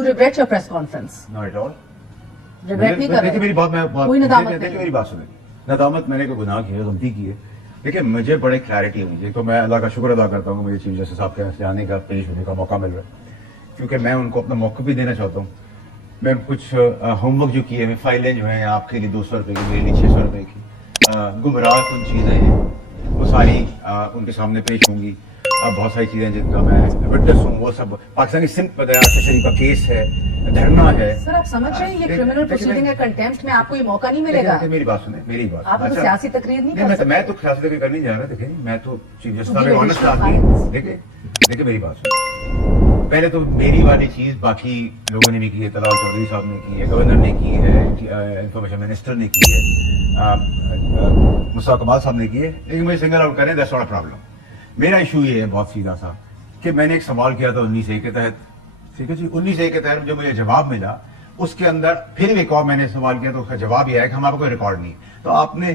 you regret your press conference? Not at all. Regret नहीं कर देखिए रहे? मेरी बात मैं कोई नदामत देखिए नहीं। मेरी बात सुनिए, नदामत मैंने कोई गुनाह किया, गलती की है। देखिए मुझे बड़े क्लैरिटी है, मुझे तो मैं अल्लाह का शुक्र अदा करता हूँ मुझे चीफ जस्टिस साहब के यहाँ से आने का, पेश होने का मौका मिल रहा है, क्योंकि मैं उनको अपना मौका भी देना चाहता हूँ। मैं कुछ होमवर्क जो किए हैं, फाइलें जो हैं आपके लिए 200 रुपये की, मेरे लिए 600 रुपये की, गुमराह कुछ चीज़ें हैं वो सारी उनके सामने पेश होंगी। अब बहुत सारी चीज़ें जिनका मैं विटनेस हूँ, वो सब पाकिस्तानी सिंध बताया शरीफ का केस है, धरना है। सर आप समझ रहे हैं ये क्रिमिनल प्रोसीडिंग है, कंटेम्प्ट में आपको ये मौका नहीं मिलेगा। मेरी बात सुने, मेरी बात। आप तो सियासी तकरीर नहीं कर सकते। मैं तो सियासी तकरीर करने जा रहा, देखिए मैं तो चीफ जस्टिस साहब ऑनेस्ट आदमी। देखिए मेरी बात सुनिए, पहले तो मेरी वाली चीज बाकी लोगों ने भी की है, तलाल चौधरी साहब ने की है, गवर्नर ने की है, इंफॉर्मेशन मिनिस्टर ने की है, मुश्ताक कमाल साहब ने की है, लेकिन मुझे सिंगल आउट करें, दैट्स नॉट अ प्रॉब्लम। मेरा इशू ये है बहुत सीधा सा कि मैंने एक सवाल किया था 19A के तहत, ठीक है जी, 19A के तहत जो मुझे जवाब मिला उसके अंदर फिर एक और मैंने सवाल किया तो उसका जवाब यह है कि हमारे कोई रिकॉर्ड नहीं। तो आपने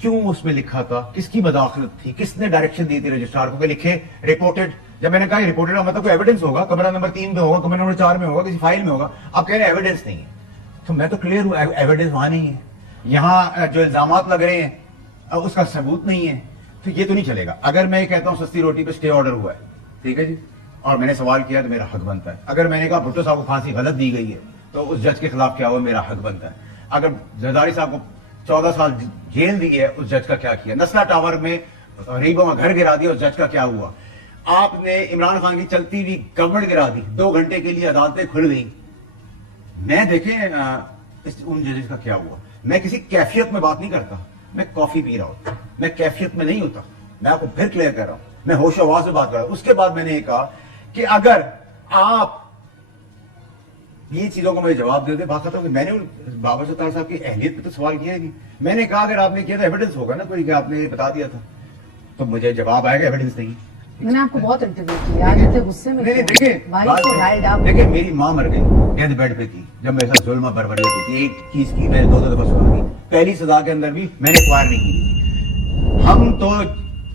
क्यों उसमें लिखा था, किसकी मदाखलत थी, किसने डायरेक्शन दी थी रजिस्ट्रार को कि लिखे रिपोर्टेड? जब मैंने कहा रिपोर्टेड मतलब कोई एविडेंस होगा, कमरा नंबर 3 में होगा, कमरा नंबर 4 में होगा, किसी फाइल में होगा, आप कह रहे हैं एविडेंस नहीं है। तो मैं तो क्लियर हूँ, एविडेंस वहां नहीं है, यहाँ जो इल्जामात लग रहे हैं उसका सबूत नहीं है, तो ये तो नहीं चलेगा। अगर मैं कहता हूँ सस्ती रोटी पे स्टे ऑर्डर हुआ है, ठीक है जी, और मैंने सवाल किया तो मेरा हक बनता है। अगर मैंने कहा भुट्टो साहब को फांसी गलत दी गई है तो उस जज के खिलाफ क्या हुआ, मेरा हक बनता है। अगर जरदारी साहब को 14 साल जेल दी है, उस जज का क्या किया? नस्ला टावर में गरीबों में घर गिरा दिया, उस जज का क्या हुआ? आपने इमरान खान की चलती हुई गवर्नमेंट गिरा दी, 2 घंटे के लिए अदालतें खुल गई। मैं देखें उन जजेस का क्या हुआ। मैं किसी कैफियत में बात नहीं करता, मैं कॉफी पी रहा होता, मैं कैफियत में नहीं होता। मैं आपको फिर क्लियर कर रहा हूं, मैं होश आवाज से बात कर रहा हूं। उसके बाद मैंने कहा कि अगर आप ये चीजों को मुझे जवाब दे दे, बात खत्म। मैंने बाबर सत्तार साहब की अहलियत पे तो सवाल किया ही नहीं। मैंने कहा अगर आपने किया था एविडेंस होगा ना कोई कि आपने बता दिया था, तो मुझे जवाब आएगा एविडेंस नहीं। मैंने आपको बहुत इंटरव्यू किया, आज इतने गुस्से में देखिए मेरी माँ मर गई, डेथ बेड पे थी, जब मेरे साथ जुल्म बरबरियत हुई थी। एक चीज की मैंने 2 दफा सुना दी, पहली सजा के अंदर भी मैंने एक्वायर नहीं की। हम तो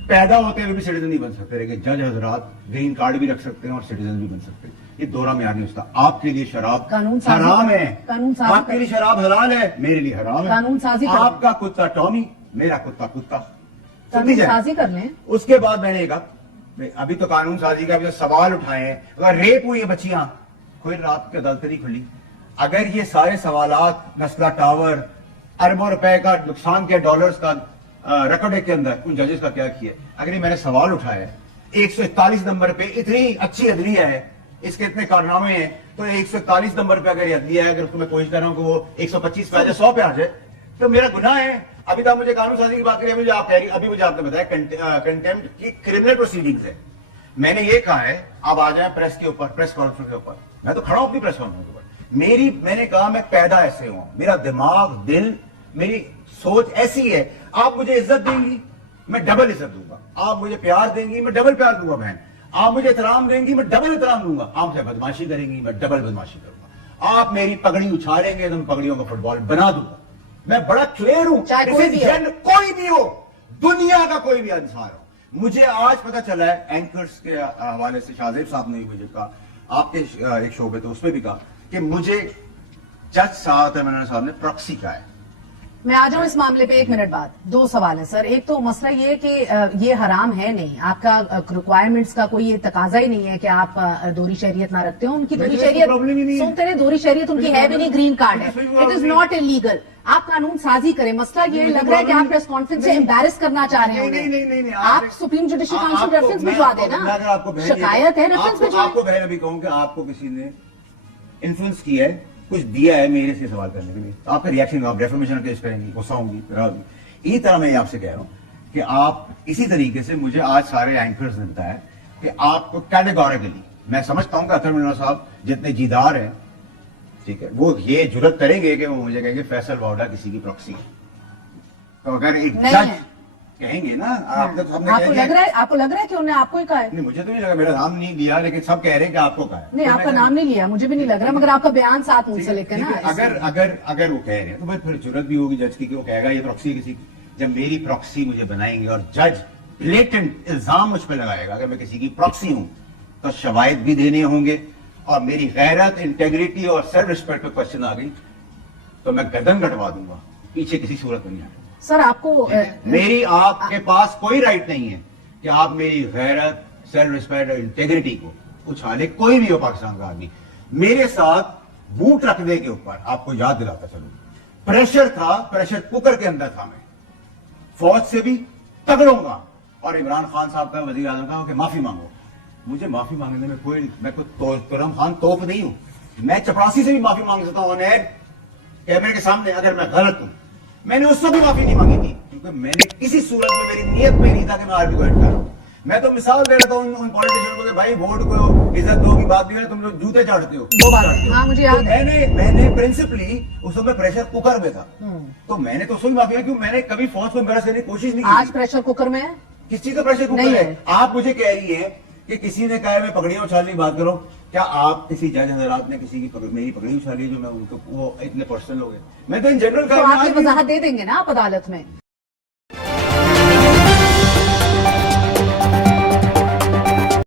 पैदा होते हुए भी सिटीजन नहीं बन सकते, लेकिन जज हजरात ग्रीन कार्ड भी रख सकते हैं और सिटीजन भी बन सकते हैं। ये दौरा में आगे उसका आपके लिए शराब हराम है, आपके लिए शराब हलाल है, मेरे लिए हराम है। कानून साजी आपका कुत्ता टॉमी, मेरा कुत्ता कुत्ता, कानून साजी कर लें। उसके बाद मैंने कहा अभी तो कानून साजी का जो सवाल उठाए हैं, अगर रेप हुई है बच्चियां, कोई रात की अदालत नहीं खुली। अगर ये सारे सवालात, नस्ला टावर, अरबों रुपए का नुकसान किया, डॉलर्स का रिकॉर्ड के अंदर, उन जजेस का क्या किया? अगर ये मैंने सवाल उठाया 141 नंबर पे, इतनी अच्छी अदलिया है, इसके इतने कारनामे हैं, तो 141 नंबर पे अगर ये अदलिया है, अगर उसको मैं कोशिश कर रहा हूं कि वो 125 पे आ जाए, 100 पे आ जाए, तो मेरा गुनाह है। अभी तक मुझे कानून साजी की बात करिए, मुझे आप कह रही, अभी मुझे आपने बताया कंटेम्प्ट की क्रिमिनल प्रोसीडिंग्स है। मैंने ये कहा है आप आ जाए प्रेस के ऊपर, प्रेस कॉन्फ्रेंस के ऊपर। मैं तो खड़ा हूं अपनी प्रेस कॉन्फ्रेंस के ऊपर। मैंने कहा मैं पैदा ऐसे हूं, मेरा दिमाग, दिल, मेरी सोच ऐसी है। आप मुझे इज्जत देंगी, मैं डबल इज्जत दूंगा। आप मुझे प्यार देंगी, मैं डबल प्यार दूंगा बहन। आप मुझे एहतराम देंगी, मैं डबल एहतराम दूंगा। आपसे बदमाशी करेंगी, मैं डबल बदमाशी करूंगा। आप मेरी पगड़ी उछालेंगे तो मैं पगड़ियों का फुटबॉल बना दूंगा। मैं बड़ा क्लियर हूं, कोई भी हो, दुनिया का कोई भी इंसान हो। मुझे आज पता चला है एंकर्स के हवाले से, शाहजेब साहब ने मुझे कहा, आपके एक शो पे तो उसमें भी कहा कि मुझे जज साहब ने प्रॉक्सी कहा है। मैं आ जाऊं इस मामले पे 1 मिनट बाद। 2 सवाल है सर। एक तो मसला ये कि ये हराम है नहीं, आपका रिक्वायरमेंट्स का कोई ये तकाजा ही नहीं है कि आप दोहरी शहरियत ना रखते हो। उनकी दोहरी शहरियत सुनते रहे, दोहरी शहरियत उनकी है भी नहीं, ग्रीन कार्ड है, इट इज नॉट इलीगल। आप कानून साजी करें। मसला ये लग रहा है कि आप प्रेस कॉन्फ्रेंस से एम्बैरस करना चाह रहे हैं। आप सुप्रीम जुडिशियल काउंसिल रेफरेंस भिजवा देना, शिकायत है, रेफरेंस भिजवा। आपको मैं अभी कहूँ कि आपको किसी ने इन्फ्लुएंस किया है, कुछ दिया है मेरे से सवाल करने के लिए, तो आपका रिएक्शन, आप डेफर्मेशन केस करेंगी, गुस्सा होंगी। इसी तरह मैं आपसे कह रहा हूं कि आप इसी तरीके से, मुझे आज सारे एंकर्स ने बताया कि आपको कैटेगोरिकली, मैं समझता हूं कि अतर मिल्ला साहब जितने जीदार हैं, ठीक है, वो ये जुर्रत करेंगे कि वो मुझे कहेंगे फैसल वाउडा किसी की प्रॉक्सी। तो अगर एक जज कहेंगे ना, आपको लग रहा है कि उन्होंने आपको ही कहा है? नहीं, मुझे तो नहीं लगा, मेरा नाम नहीं लिया, लेकिन सब कह रहे हैं कि आपको कहा है। नहीं, आपका नाम नहीं लिया, मुझे भी नहीं लग रहा, मगर आपका बयान साथ मुझसे लेकर ना। अगर वो कह रहे हैं तो भाई फिर जरूरत भी होगी जज की कि वो कहेगा ये प्रॉक्सी किसी की। जब मेरी प्रॉक्सी मुझे बनाएंगे और जज ब्लेटेंट इल्जाम मुझ पर लगाएगा अगर मैं किसी की प्रॉक्सी हूं, तो शवाहिद भी देने होंगे, اور میری غیرت انٹیگریٹی اور سیلف ریسپیکٹ پہ کوشچن آ گئی تو میں گردن کٹوا دوں گا, پیچھے کسی صورت میں نہیں آئے. سر آپ کو میری آپ کے پاس کوئی رائٹ نہیں ہے کہ آپ میری غیرت, سیلف ریسپیکٹ اور انٹیگریٹی کو اچھالے, کوئی بھی ہو پاکستان کا آدمی. میرے ساتھ بوٹ رکھنے کے اوپر آپ کو یاد دلاتا چلوں, پریشر تھا, پریشر کوکر کے اندر تھا. میں فوج سے بھی تگڑوں گا اور عمران خان صاحب کا, وزیر اعظم کا کہ معافی مانگو. مجھے معافی مانگنے میں میں کوئی تورم خان توپ نہیں ہوں. میں چپراسی سے بھی معافی مانگ سکتا ہوں کیمرے کے سامنے اگر میں غلط ہوں. میں نے اس سے بھی معافی نہیں مانگی تھی کیونکہ میں نے کسی صورت میں, میری نیت میں نہیں تھا کہ میں آرمی کو ہٹ کروں. میں تو مثال دے رہا ہوں ان پولیٹیشین کو کہ بھائی ووٹ کو عزت دو کی بات بھی ہے, تم لوگ جوتے چاٹتے ہو. ہاں مجھے یاد ہے. میں نے پرنسپلی اس میں پریشر کوکر میں تھا تو میں نے تو اس میں معافی ہے, کیوں میں نے کبھی فوج کو امبیرس کرنے کی کوشش نہیں کی. آج پریشر کوکر میں ہے, کس چیز کا پریشر کوکر ہے؟ آپ مجھے کہہ رہی ہیں کہ کسی نے کہا میں پگڑیاں اچھالنے کی بات کروں. کیا آپ کسی جج حضرات نے کسی کی میری پگڑی اچھالی جو میں ان کو وہ اتنے پرسنل ہو گئے؟ میں تو ان جنرل تو آپ یہ وضاحت دے دیں گے نا آپ عدالت میں